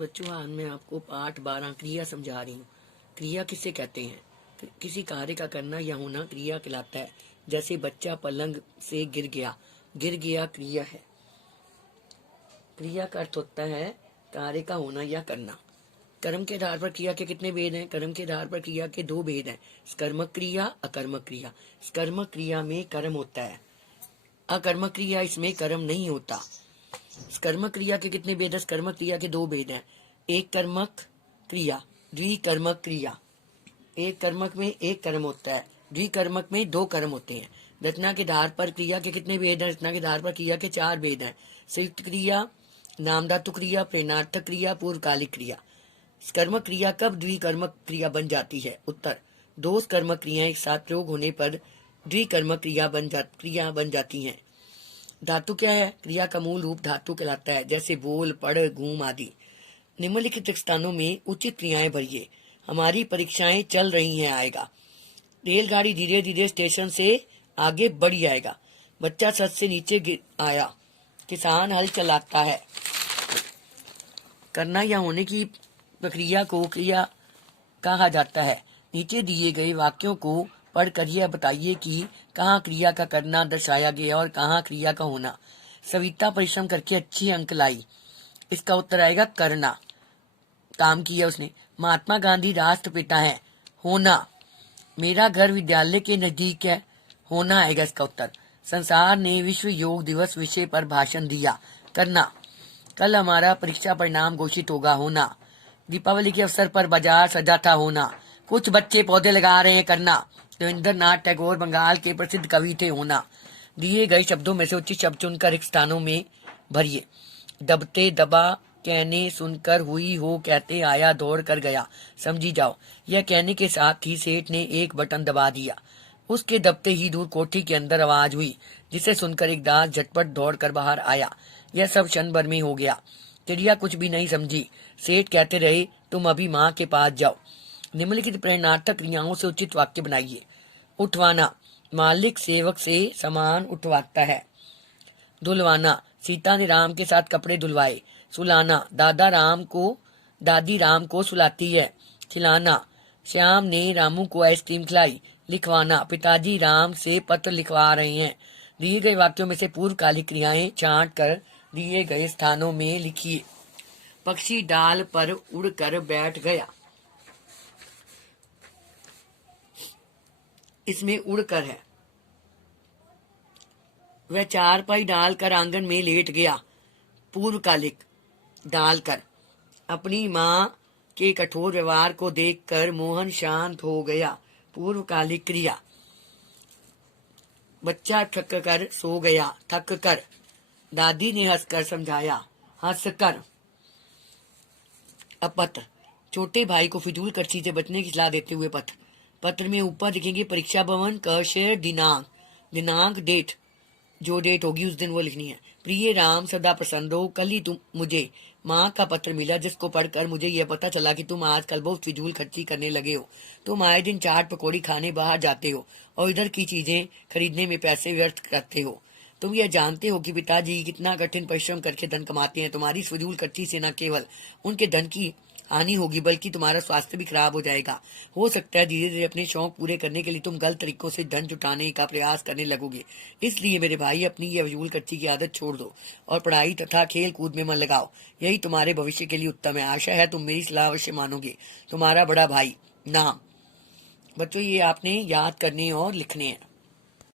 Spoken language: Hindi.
बच्चों, आज मैं आपको पाठ 12 क्रिया समझा रही हूँ। क्रिया किसे कहते हैं? किसी कार्य का करना या होना क्रिया कहलाता है। जैसे बच्चा पलंग से गिर गया क्रिया है। क्रिया का अर्थ होता है कार्य का होना या करना। कर्म के आधार पर क्रिया के कितने भेद हैं? कर्म के आधार पर क्रिया के 2 भेद हैं, कर्मक क्रिया, अकर्मक क्रिया। कर्मक क्रिया में कर्म होता है, अकर्मक क्रिया इसमें कर्म नहीं होता। कर्मक क्रिया के कितने भेद हैं? कर्मक क्रिया के 2 भेद हैं, एक कर्मक क्रिया, द्विकर्मक क्रिया। एक कर्मक में एक कर्म होता है, द्विकर्मक में 2 कर्म होते हैं। रचना के आधार पर क्रिया के कितने भेद हैं? रचना के आधार पर क्रिया के 4 भेद हैं, संयुक्त क्रिया, नाम धातु क्रिया, प्रेरणार्थक क्रिया, पूर्वकालिक क्रिया। कर्मक क्रिया कब द्विकर्मक क्रिया बन जाती है? उत्तर, 2 कर्मक क्रियाएं एक साथ प्रयोग होने पर द्विकर्मक क्रिया बन जाती हैं। धातु क्या है? क्रिया का मूल रूप धातु कहलाता है, जैसे बोल, पढ़, घूम आदि। निम्नलिखित स्थानों में उचित क्रियाएं भरिए। हमारी परीक्षाएं चल रही हैं आएगा। रेलगाड़ी धीरे धीरे स्टेशन से आगे बढ़ जाएगा। बच्चा छत से नीचे आया। किसान हल चलाता है। करना या होने की प्रक्रिया को क्रिया कहा जाता है। नीचे दिए गए वाक्यों को पढ़कर यह बताइए कि कहाँ क्रिया का करना दर्शाया गया और कहाँ क्रिया का होना। सविता परिश्रम करके अच्छी अंक लाई। इसका उत्तर आएगा करना, काम किया उसने। महात्मा गांधी राष्ट्रपिता है, होना। मेरा घर विद्यालय के नजदीक है, होना आएगा इसका उत्तर। संसार ने विश्व योग दिवस विषय पर भाषण दिया, करना। कल हमारा परीक्षा परिणाम घोषित होगा, होना। दीपावली के अवसर पर बाजार सजा था, होना। कुछ बच्चे पौधे लगा रहे हैं, करना। रविंद्रनाथ टैगोर बंगाल के प्रसिद्ध कवि थे, होना। दिए गए शब्दों में से उचित शब्द चुनकर एक स्थानों में भरिए। दबते, दबा, कहने, सुनकर, हुई, हो, कहते, आया, दौड़ कर गया। समझी जाओ। यह कहने के साथ ही सेठ ने एक बटन दबा दिया। उसके दबते ही दूर कोठी के अंदर आवाज हुई, जिसे सुनकर एक दास झटपट दौड़ कर बाहर आया। यह सब क्षण भर में हो गया। चिड़िया कुछ भी नहीं समझी। सेठ कहते रहे, तुम अभी माँ के पास जाओ। निम्नलिखित प्रेरणार्थक क्रियाओं से उचित वाक्य बनाइए। उठवाना, मालिक सेवक से सामान उठवाता है। धुलवाना, सीता ने राम के साथ कपड़े धुलवाए। सुलाना, दादी राम को सुलाती है। खिलाना, श्याम ने रामू को आइसक्रीम खिलाई। लिखवाना, पिताजी राम से पत्र लिखवा रहे हैं। दिए गए वाक्यों में से पूर्वकालिक क्रियाएं छांट कर दिए गए स्थानों में लिखिए। पक्षी डाल पर उड़कर बैठ गया। इसमें उड़कर है। वह चारपाई डालकर आंगन में लेट गया, पूर्वकालिक। डालकर। अपनी माँ के कठोर व्यवहार को देखकर मोहन शांत हो गया, पूर्वकालिक क्रिया। बच्चा थक कर सो गया, थक कर। दादी ने हंसकर समझाया, हंसकर। अब पत्र। छोटे भाई को फिजूल खर्ची से बचने की सलाह देते हुए पत्र। पत्र में ऊपर लिखेंगे परीक्षा भवन, क शेर, दिनांक डेट, जो डेट होगी उस दिन वो लिखनी है। प्रिय राम, सदा प्रसन्न रहो। कल ही तुम मुझे माँ का पत्र मिला, जिसको पढ़कर मुझे यह पता चला कि तुम आजकल बहुत फिजूल खर्ची करने लगे हो। तुम आए दिन चाट पकौड़ी खाने बाहर जाते हो और इधर की चीजें खरीदने में पैसे व्यर्थ करते हो। तुम यह जानते हो कि पिताजी कितना कठिन परिश्रम करके धन कमाते हैं। तुम्हारी फिजूल खर्ची से न केवल उनके धन की हानि होगी, बल्कि तुम्हारा स्वास्थ्य भी खराब हो जाएगा। हो सकता है धीरे धीरे अपने शौक पूरे करने के लिए तुम गलत तरीकों से धन जुटाने का प्रयास करने लगोगे। इसलिए मेरे भाई, अपनी यह फिजूल खर्ची की आदत छोड़ दो और पढ़ाई तथा खेल कूद में मन लगाओ। यही तुम्हारे भविष्य के लिए उत्तम है। आशा है तुम मेरी सलाह अवश्य मानोगे। तुम्हारा बड़ा भाई। नाम। बच्चों, ये आपने याद करने और लिखने हैं।